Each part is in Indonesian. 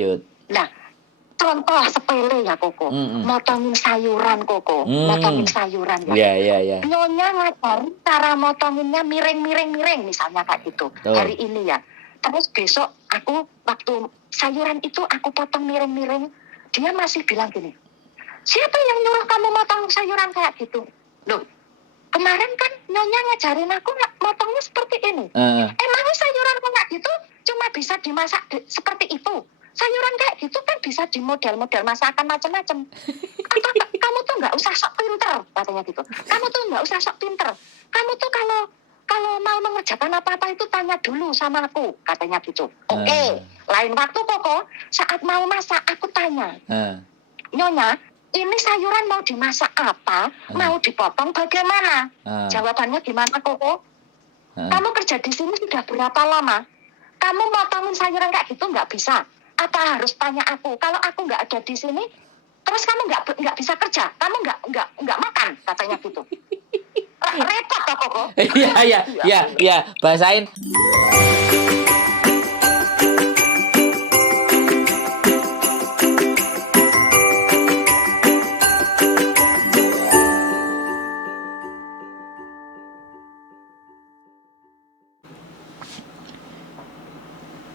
lanjut. Nah, contoh sepele ya Koko, motongin sayuran Koko, motongin sayuran ya. Iya. Nyonya ngajarin cara motonginnya miring misalnya kayak gitu. Hari ini ya. Terus besok aku waktu sayuran itu aku potong miring-miring, dia masih bilang gini, siapa yang nyuruh kamu motong sayuran kayak gitu? Loh, kemarin kan Nyonya ngajarin aku motongnya seperti ini. Emangnya sayuran kayak gitu cuma bisa dimasak seperti itu? Sayuran kayak gitu kan bisa di model-model masakan macam-macam. Kamu tuh nggak usah sok pinter, katanya gitu. Kamu tuh nggak usah sok pinter. Kamu tuh kalau mau mengerjakan apa-apa itu tanya dulu sama aku, katanya gitu. Oke. Lain waktu Koko, saat mau masak aku tanya, Nyonya, ini sayuran mau dimasak apa? Mau dipotong bagaimana? Jawabannya gimana Koko? Kamu kerja di sini sudah berapa lama? Kamu motongin sayuran kayak gitu nggak bisa. Apa harus tanya aku? Kalau aku nggak ada di sini, terus kamu nggak bisa kerja, kamu nggak makan, katanya gitu. Repot toh Koko. Iya, bahasain.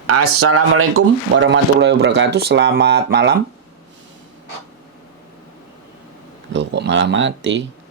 Assalamualaikum warahmatullahi wabarakatuh. Selamat malam. Loh, kok malah mati?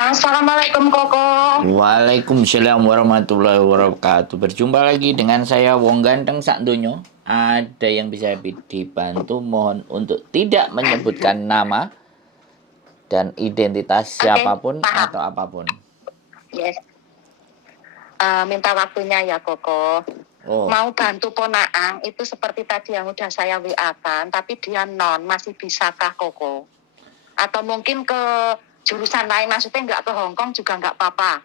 Assalamualaikum Koko. Waalaikumsalam warahmatullahi wabarakatuh. Berjumpa lagi dengan saya Wong Ganteng sak donyo. Ada yang bisa dibantu, mohon untuk tidak menyebutkan nama dan identitas siapapun atau apapun. Yes. Minta waktunya ya Koko. Mau bantu ponaang itu seperti tadi yang udah saya WA-kan, tapi dia masih bisakah Koko? Atau mungkin ke jurusan lain, maksudnya nggak ke Hongkong juga nggak apa-apa?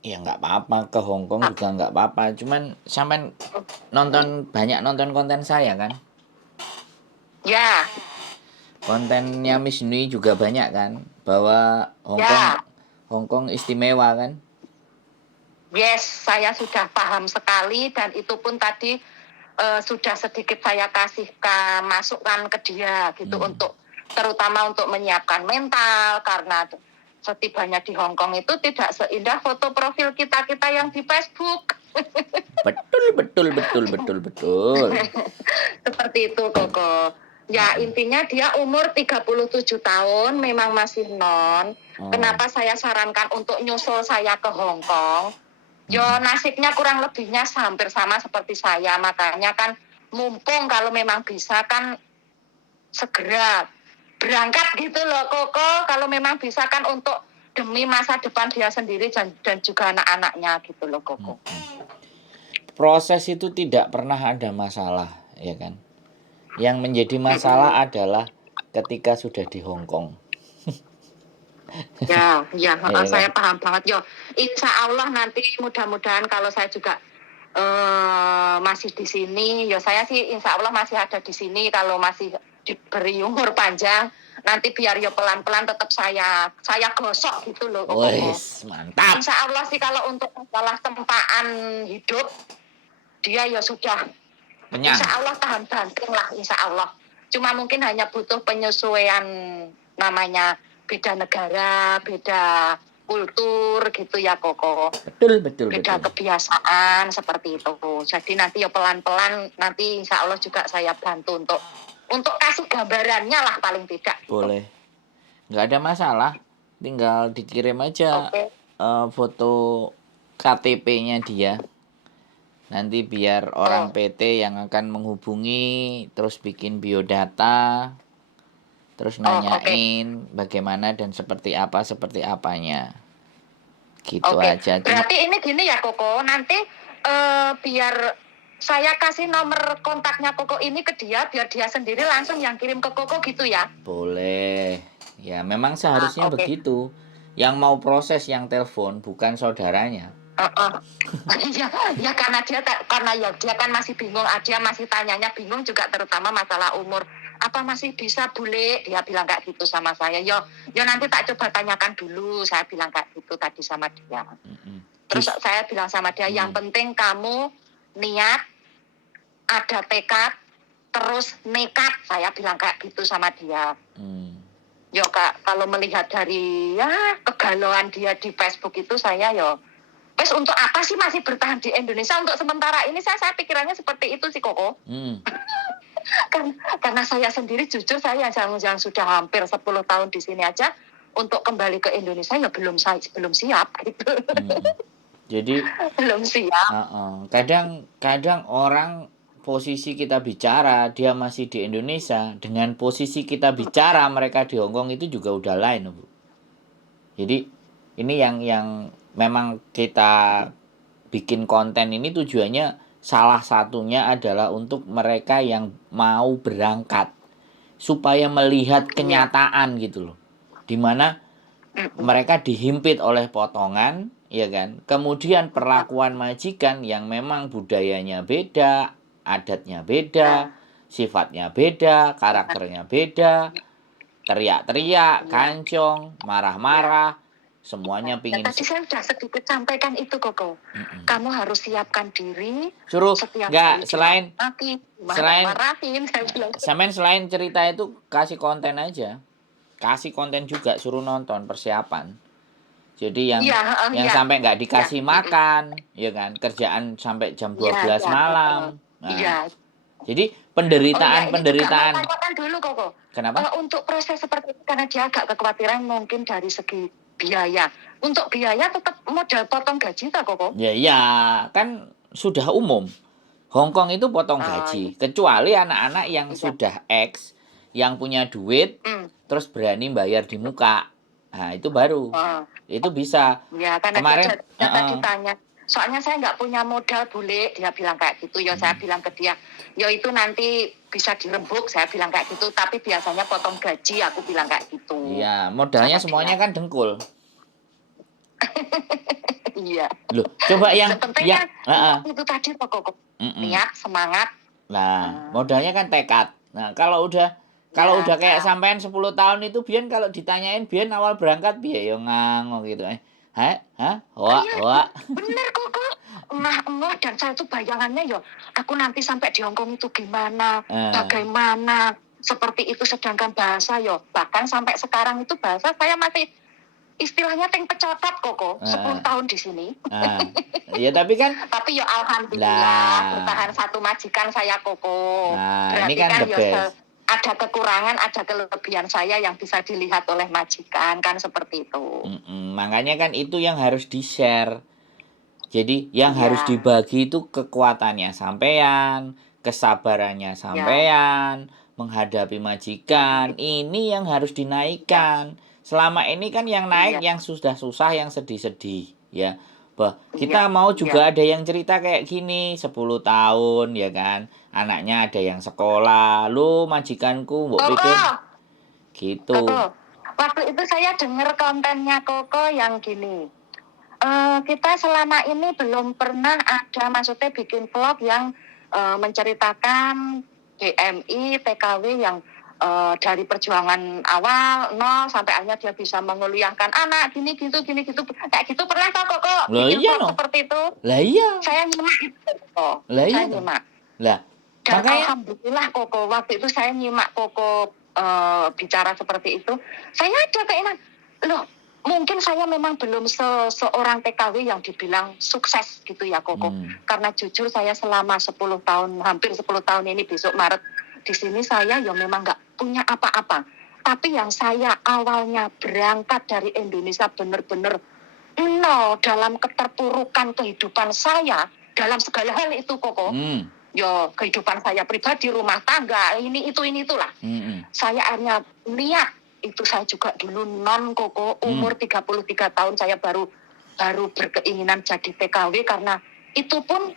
Ya nggak apa-apa, ke Hongkong juga nggak apa-apa. Cuman sampean banyak nonton konten saya kan? Ya. Kontennya Miss Nui juga banyak kan? Bahwa Hongkong istimewa kan? Yes, saya sudah paham sekali dan itu pun tadi sudah sedikit saya kasih masukan ke dia gitu untuk terutama untuk menyiapkan mental karena setibanya di Hongkong itu tidak seindah foto profil kita yang di Facebook. Betul. Seperti itu Koko. Ya intinya dia umur 37 tahun memang masih non. Kenapa saya sarankan untuk nyusul saya ke Hongkong? Yo nasibnya kurang lebihnya hampir sama seperti saya. Makanya kan mumpung kalau memang bisa kan segera berangkat gitu loh Koko, kalau memang bisa kan untuk demi masa depan dia sendiri dan juga anak-anaknya gitu loh Koko. Proses itu tidak pernah ada masalah ya kan. Yang menjadi masalah adalah ketika sudah di Hongkong. Ya, saya paham banget yo. Insya Allah nanti mudah-mudahan kalau saya juga masih di sini, ya saya sih insya Allah masih ada di sini kalau masih diberi umur panjang, nanti biar ya pelan-pelan tetap saya gosok gitu loh. Wes, mantap. Insya Allah sih kalau untuk masalah tempaan hidup dia ya sudah kenyang. Insya Allah tahan banting lah insya Allah. Cuma mungkin hanya butuh penyesuaian namanya beda negara, beda kultur gitu ya Koko. Betul. Beda kebiasaan seperti itu. Jadi nanti ya pelan-pelan nanti insya Allah juga saya bantu untuk kasih gambarannya lah paling tidak. Boleh. Nggak ada masalah. Tinggal dikirim aja foto KTP-nya dia. Nanti biar orang PT yang akan menghubungi terus bikin biodata. Terus nanyain bagaimana dan seperti apanya. Gitu aja. Berarti ini gini ya Koko, nanti biar saya kasih nomor kontaknya Koko ini ke dia, biar dia sendiri langsung yang kirim ke Koko gitu ya? Boleh. Ya memang seharusnya begitu. Yang mau proses yang telepon bukan saudaranya. Heeh. Ya, ya karena dia kan masih bingung, dia masih tanyanya bingung juga terutama masalah umur. Apa masih bisa bule? Dia bilang kayak gitu sama saya. Yo nanti tak coba tanyakan dulu. Saya bilang kayak gitu tadi sama dia. Terus saya bilang sama dia, yang penting kamu niat, ada tekad, terus nekat. Saya bilang kayak gitu sama dia. Yo Kak, kalau melihat dari kegalauan dia di Facebook itu saya wes untuk apa sih masih bertahan di Indonesia untuk sementara ini saya pikirannya seperti itu sih Koko. Karena saya sendiri jujur saya yang sudah hampir 10 tahun di sini aja untuk kembali ke Indonesia ya belum siap gitu. Jadi belum siap. Kadang orang posisi kita bicara dia masih di Indonesia dengan posisi kita bicara mereka di Hong Kong itu juga udah lain, Bu. Jadi ini yang memang kita bikin konten ini tujuannya salah satunya adalah untuk mereka yang mau berangkat supaya melihat kenyataan gitu loh, dimana mereka dihimpit oleh potongan, ya kan, kemudian perlakuan majikan yang memang budayanya beda, adatnya beda, sifatnya beda, karakternya beda, teriak-teriak, kancong, marah-marah, semuanya pingin. Tadi saya sudah sedikit sampaikan itu Koko. Kamu harus siapkan diri. Suruh setiap nggak selain selain cerita itu kasih konten aja, kasih konten juga, suruh nonton persiapan. Jadi yang sampai nggak dikasih makan, ya kan, kerjaan sampai jam 12 malam. Jadi penderitaan. Tanyakan dulu Koko. Kenapa? Untuk proses seperti itu karena dia agak kekhawatiran mungkin dari segi biaya. Untuk biaya tetap modal potong gaji tak Koko? Ya kan sudah umum. Hong Kong itu potong gaji, kecuali anak-anak yang sudah X, yang punya duit, terus berani bayar di muka. Nah itu baru, itu bisa. Ya karena kemarin tadi tanya. Soalnya saya nggak punya modal bule, dia bilang kayak gitu. Saya bilang ke dia, itu nanti bisa dirembuk, saya bilang kayak gitu. Tapi biasanya potong gaji, aku bilang kayak gitu. Iya, modalnya semuanya kan dengkul. Iya. Loh, coba yang itu tadi pokok niat, semangat. Nah, modalnya kan tekad. Nah, kalau udah kayak sampean 10 tahun itu Bian kalau ditanyain Bian awal berangkat piye ya ngangong gitu. Bener Koko. Dan saya tuh bayangannya aku nanti sampai di Hong Kong itu gimana, bagaimana, seperti itu sedangkan bahasa bahkan sampai sekarang itu bahasa saya masih istilahnya pecotot Koko, 10 tahun di sini. Ya tapi alhamdulillah bertahan satu majikan saya Koko. Berarti ini kan the best. Ada kekurangan, ada kelebihan saya yang bisa dilihat oleh majikan kan seperti itu. Makanya kan itu yang harus di-share. Jadi yang harus dibagi itu kekuatannya sampean, kesabarannya sampean, menghadapi majikan. Ini yang harus dinaikkan. Selama ini kan yang naik yang sudah susah, yang sedih-sedih, ya. Kita mau juga ada yang cerita kayak gini, 10 tahun, ya kan. Anaknya ada yang sekolah, lu majikanku, mbok pikir gitu. Waktu itu saya dengar kontennya Koko yang gini. Kita selama ini belum pernah ada, maksudnya bikin vlog yang menceritakan DMI, TKW yang dari perjuangan awal 0 sampai akhirnya dia bisa menguliahkan anak gini gitu kayak gitu pernah Koko bikin vlog seperti itu? Lah iya. Saya nyimak itu Koko. Saya nyimak. Lah, dan alhamdulillah Koko waktu itu saya nyimak Koko bicara seperti itu. Saya ada keinginan, loh mungkin saya memang belum seorang TKW yang dibilang sukses gitu ya Koko. Karena jujur saya selama 10 tahun, hampir 10 tahun ini besok Maret di sini saya memang nggak punya apa-apa. Tapi yang saya awalnya berangkat dari Indonesia benar-benar nol dalam keterpurukan kehidupan saya dalam segala hal itu Koko. Kehidupan saya pribadi, rumah tangga, itulah. Saya hanya lihat itu saya juga dulu non Koko, umur 33 tahun saya baru berkeinginan jadi TKW karena itu pun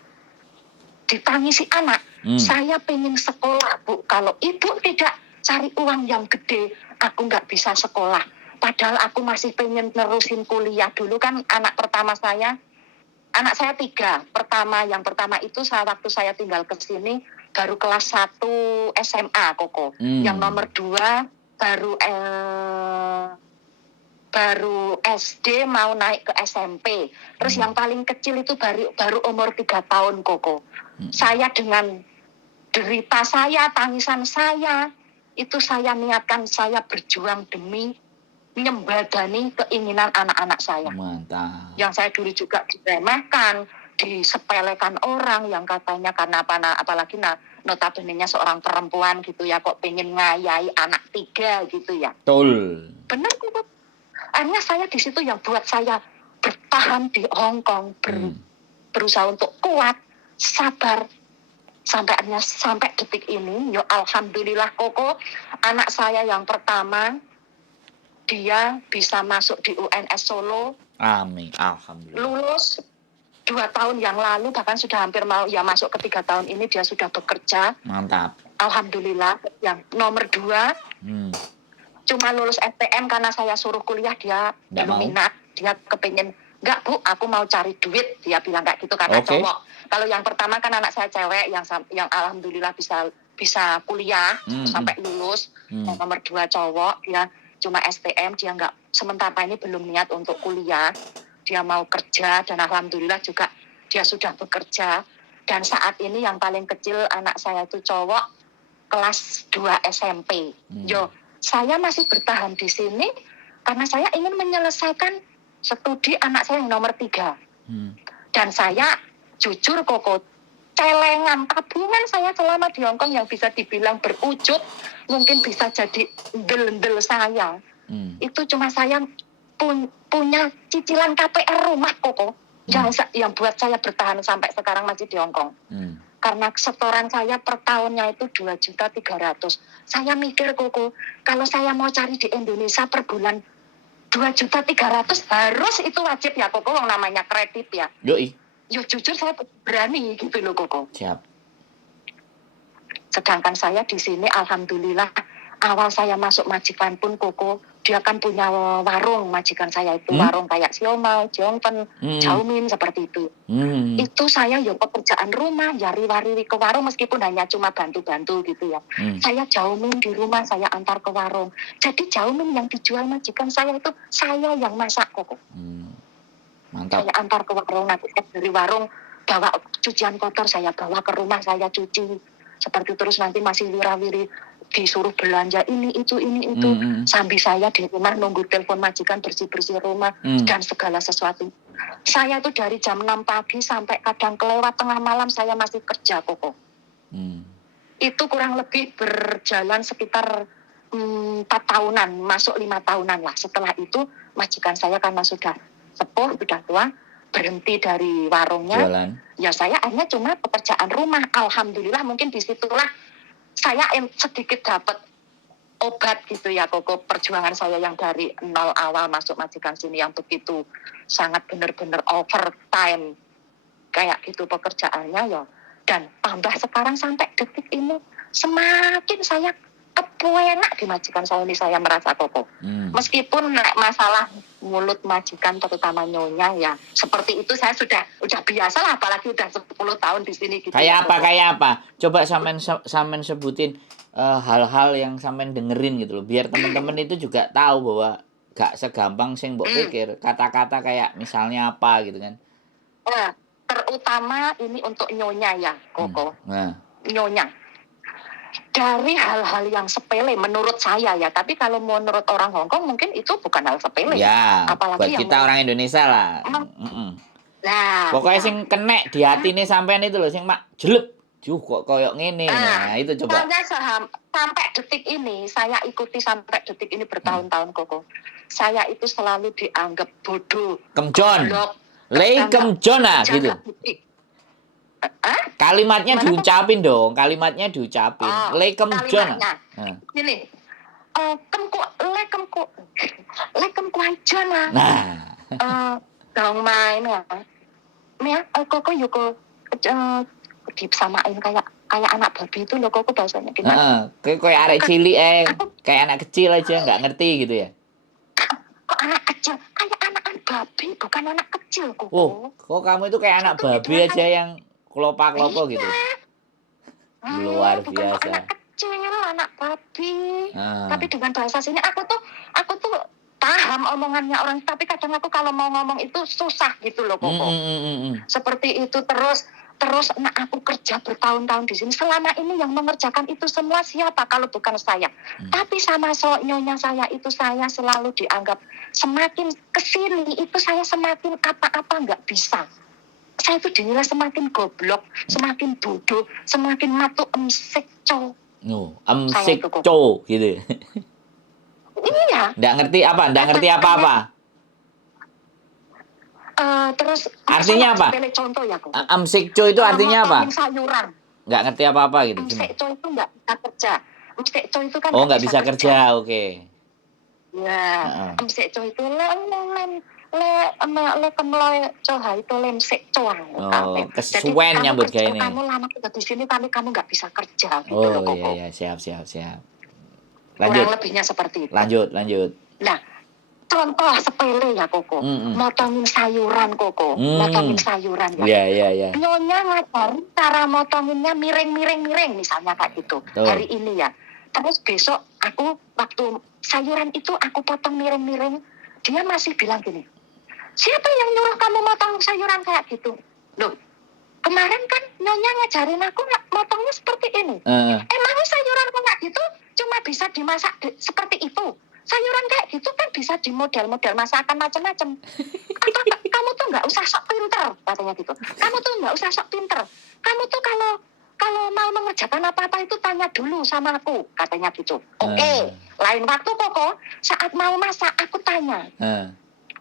ditangisi anak. Saya pengen sekolah Bu, kalau ibu tidak cari uang yang gede, aku nggak bisa sekolah. Padahal aku masih pengen nerusin kuliah dulu kan anak pertama saya Anak saya 3. Yang pertama itu waktu saya tinggal ke sini baru kelas 1 SMA, Koko. Yang nomor 2 baru SD mau naik ke SMP. Terus yang paling kecil itu baru umur 3 tahun, Koko. Saya dengan derita saya, tangisan saya, itu saya niatkan saya berjuang demi menyembadani keinginan anak-anak saya. Mantap. Yang saya dulu juga diremehkan, disepelekan orang yang katanya karena apalagi notabene-nya seorang perempuan gitu ya, kok pengen ngayai anak 3 gitu ya. Betul. Benar kok. Akhirnya saya di situ yang buat saya bertahan di Hong Kong, berusaha untuk kuat, sabar, sampai detik ini. Ya alhamdulillah, Koko, anak saya yang pertama dia bisa masuk di UNS Solo. Amin, alhamdulillah. Lulus 2 tahun yang lalu, bahkan sudah hampir mau ya masuk ke 3 tahun ini dia sudah bekerja. Mantap. Alhamdulillah. Yang nomor 2 cuma lulus STM karena saya suruh kuliah, dia belum minat. Dia kepingin, enggak Bu, aku mau cari duit. Dia bilang kayak gitu karena cowok. Kalau yang pertama kan anak saya cewek yang alhamdulillah bisa kuliah sampai lulus. Yang nomor 2 cowok, dia cuma STM, dia enggak, sementara ini belum niat untuk kuliah. Dia mau kerja dan alhamdulillah juga dia sudah bekerja. Dan saat ini yang paling kecil anak saya itu cowok, kelas 2 SMP. Saya masih bertahan di sini karena saya ingin menyelesaikan studi anak saya yang nomor 3. Dan saya jujur, Koko, celengan tabungan saya selama di Hong Kong yang bisa dibilang berwujud, mungkin bisa jadi ndel-ndel saya. Itu cuma saya punya cicilan KPR rumah, Koko, yang buat saya bertahan sampai sekarang masih di Hong Kong. Karena setoran saya per tahunnya itu 2.300.000. Saya mikir, Koko, kalau saya mau cari di Indonesia per bulan 2.300.000 harus itu wajib ya, Koko, yang namanya kredit ya. Yoi. Ya jujur saya berani gitu loh, Koko. Siap. Sedangkan saya di sini alhamdulillah awal saya masuk majikan pun, Koko, dia kan punya warung, majikan saya itu warung kayak siomay, jongpen, jaumin seperti itu. Itu saya ya pekerjaan rumah, ya riwari ke warung meskipun hanya cuma bantu-bantu gitu ya. Saya jaumin di rumah, saya antar ke warung. Jadi jaumin yang dijual majikan saya itu saya yang masak, Koko. Mantap. Saya antar ke warung, nanti dari warung bawa cucian kotor saya bawa ke rumah, saya cuci. Seperti terus nanti masih wirawiri disuruh belanja ini itu sambil saya di rumah nunggu telepon majikan bersih-bersih rumah dan segala sesuatu. Saya tuh dari jam 6 pagi sampai kadang kelewat tengah malam saya masih kerja, Koko. Itu kurang lebih berjalan sekitar 4 tahunan, masuk 5 tahunan lah. Setelah itu majikan saya karena sudah sepuh, sudah tua, berhenti dari warungnya. Jualan. Ya saya hanya cuma pekerjaan rumah. Alhamdulillah mungkin disitulah saya sedikit dapat obat gitu ya, Koko. Perjuangan saya yang dari nol awal masuk majikan sini yang begitu sangat benar-benar overtime kayak gitu pekerjaannya ya. Dan tambah sekarang sampai detik ini semakin saya kepuenak di majikan saya ini, saya merasa, Koko. Meskipun masalah mulut majikan terutama nyonya ya seperti itu saya udah biasa lah, apalagi udah 10 tahun di sini gitu. Kayak apa? Coba sampean sebutin hal-hal yang sampean dengerin gitu loh, biar teman-teman itu juga tahu bahwa gak segampang sing mbok pikir. Kata-kata kayak misalnya apa gitu kan. Nah, terutama ini untuk nyonya ya, Koko. Nyonya. Dari hal-hal yang sepele menurut saya ya, tapi kalau menurut orang Hong Kong mungkin itu bukan hal sepele. Ya, apalagi buat kita orang Indonesia lah. Nah, pokoknya sing kenek di hati nih sampean itu loh, sing mak jelek. Kok koyok ngene. Nah, itu coba. Sampai detik ini, saya ikuti sampai detik ini bertahun-tahun, Koko. Saya itu selalu dianggap bodoh. Kemjon. Lei kemjon lah gitu. Kalimatnya diucapin dong, kalimatnya diucapin. Lei kemjon. Gini. Kemku aja lah. Nah. Dong main ya. Nih, Koko yuko disamain kayak anak babi itu loh, Koko bahasanya gimana? Kayak arek cilik kayak anak kecil aja nggak ngerti gitu ya. Kok anak kecil kayak anak babi, bukan anak kecil, Oh, Koko. kok kamu itu kayak anak Itu babi dibilang aja yang klopak-klopo gitu? iya, Luar bukan kok anak biasa. kecil, anak babi. Tapi Ah. dengan bahasa sini aku tuh paham omongannya orang, tapi kadang aku kalau mau ngomong itu susah gitu loh, Koko. Seperti itu terus aku kerja bertahun-tahun di sini. Selama ini yang mengerjakan itu semua siapa kalau bukan saya? Tapi sama nyonya saya itu saya selalu dianggap semakin kesini itu saya semakin apa-apa nggak bisa. Saya itu dinilai semakin goblok, semakin bodoh, semakin matu emsek cow. Saya Emsik itu kok. co gitu. Iya. Nggak ngerti apa-apa. Terus Artinya apa? sepele contoh ya, Koko. Emsik co itu artinya apa? Motongin sayuran. Nggak ngerti apa-apa gitu. Gimana? Msek cow itu nggak bisa kerja. Msek cow itu kan Oh, nggak bisa kerja, oke. Ya, Heeh. msek cow itu le kemloy coha itu msek cow. Oh, kesuwen Jadi nyambut kayak ini. kamu lama kerja di sini tapi kamu nggak bisa kerja gitu loh, Oh Koko. iya, siap. Kurang Lanjut. lebihnya seperti itu. Lanjut. Nah, contoh sepele ya, Koko. Motongin sayuran, Koko. Motongin sayuran ya. Iya. Nyonya ngajarin cara motonginnya miring misalnya kayak gitu. Tuh. Hari ini ya. Terus besok aku waktu sayuran itu aku potong miring-miring, dia masih bilang gini, siapa yang nyuruh kamu motong sayuran kayak gitu? Loh, kemarin kan nyonya ngajarin aku motongnya seperti ini. Emangnya sayuran kayak gitu cuma bisa dimasak seperti itu? Sayuran kayak gitu kan bisa di model-model masakan macam-macam. Kamu tuh nggak usah sok pinter, katanya gitu. Kamu tuh nggak usah sok pinter. Kamu tuh kalau mau mengerjakan apa-apa itu tanya dulu sama aku, katanya gitu. Oke. Lain waktu Koko, saat mau masak aku tanya,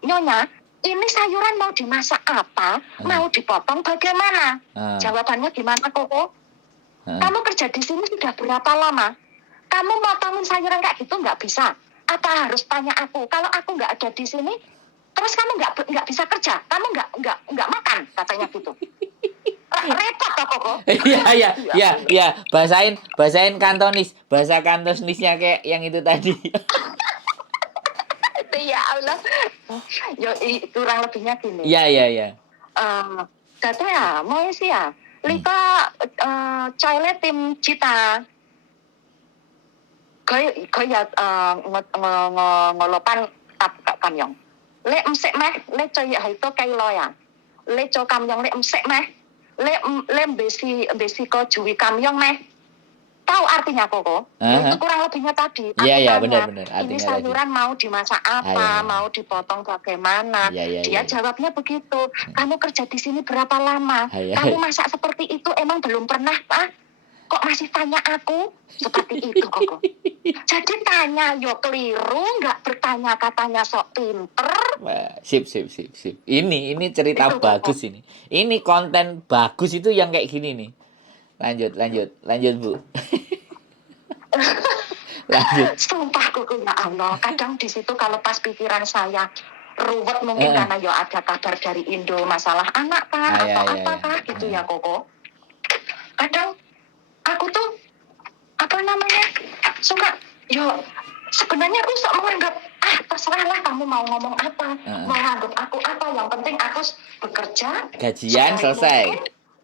Nyonya, ini sayuran mau dimasak apa? Mau dipotong bagaimana? Jawabannya gimana, Koko? Kamu kerja di sini sudah berapa lama? Kamu motongin sayuran kayak gitu nggak bisa. Apa harus tanya aku? Kalau aku nggak ada di sini, terus kamu nggak bisa kerja, kamu nggak makan, katanya gitu. Repot toh, Koko. Iya. Bahasain Kantonis. Bahasa Kantonisnya kayak yang itu tadi. Ya Allah. Yo, kurang lebihnya gini. Iya. Katanya, mau sih ya. Lika toilet tim cita. Kaya ngolopan tap kamyong. Le emsek meh, le coy itu kay loya. Le co kamyong le emsek meh. Le besi ko juwi kamyong meh. Tahu artinya Koko? Itu kurang lebihnya tadi. Iya, benar. Ini sayuran tadi. Mau dimasak apa? Mau dipotong bagaimana? Dia jawabnya begitu. Kamu kerja di sini berapa lama? Kamu masak seperti itu emang belum pernah, Pak? Kok masih tanya aku? Seperti itu, Koko. Jadi tanya, yo keliru, nggak bertanya katanya sok pinter. Wah, sip. Ini cerita itu, bagus Koko. Ini konten bagus itu yang kayak gini nih. Lanjut, Bu. Lanjut. Sumpah Koko, ya Allah. Kadang di situ kalau pas pikiran saya ruwet mungkin karena yo ada kabar dari Indo masalah anak kah atau apakah gitu ya, Koko. Kadang aku tuh suka sebenarnya aku sok menganggap terserahlah kamu mau ngomong apa, mau nganggap aku apa, yang penting aku bekerja gajian selesai.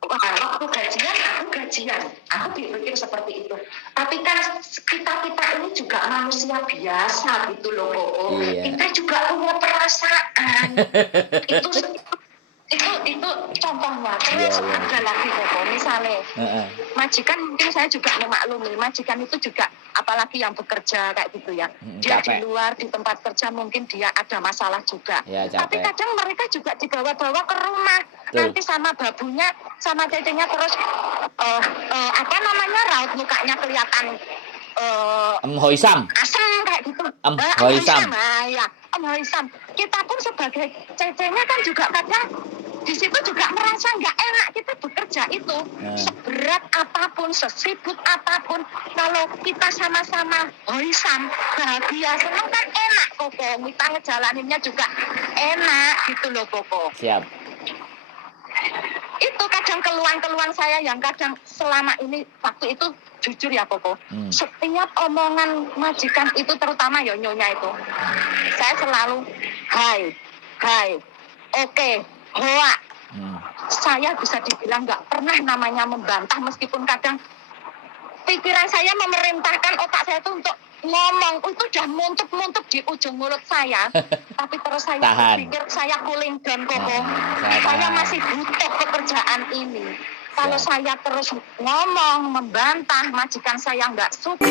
Waktu gajian aku pikir seperti itu, tapi kan kita ini juga manusia biasa gitu loh, Koko. Kita juga punya perasaan. itu contohnya. Terus ada lagi, Koko, misalnya majikan, mungkin saya juga memaklumi majikan itu juga apalagi yang bekerja kayak gitu ya, dia capek. Di luar di tempat kerja mungkin dia ada masalah juga tapi kadang mereka juga dibawa-bawa ke rumah. Nanti sama babunya sama cecenya terus raut mukanya kelihatan Hoisam asam kayak gitu. Hoisam. Kita pun sebagai cecenya kan juga kadang di situ juga merasa nggak enak. Kita bekerja itu seberat apapun, sesibuk apapun, kalau kita sama-sama hoisam, bahagia, senang kan enak, Koko. Kita ngejalaninnya juga enak gitu loh, Koko. Siap. Itu kadang keluhan saya yang kadang selama ini waktu itu jujur ya, Koko. Setiap omongan majikan itu terutama nyonya itu, saya selalu hai. hai, oke, hoa. Hmm. Saya bisa dibilang nggak pernah namanya membantah, meskipun kadang pikiran saya memerintahkan otak saya itu untuk ngomong, itu udah muntuk-muntuk di ujung mulut saya. Tapi terus saya Tahan. berpikir, saya cooling down koko. Saya Saya tahan. masih butuh pekerjaan ini. Kalau saya terus ngomong, membantah, majikan saya nggak suka.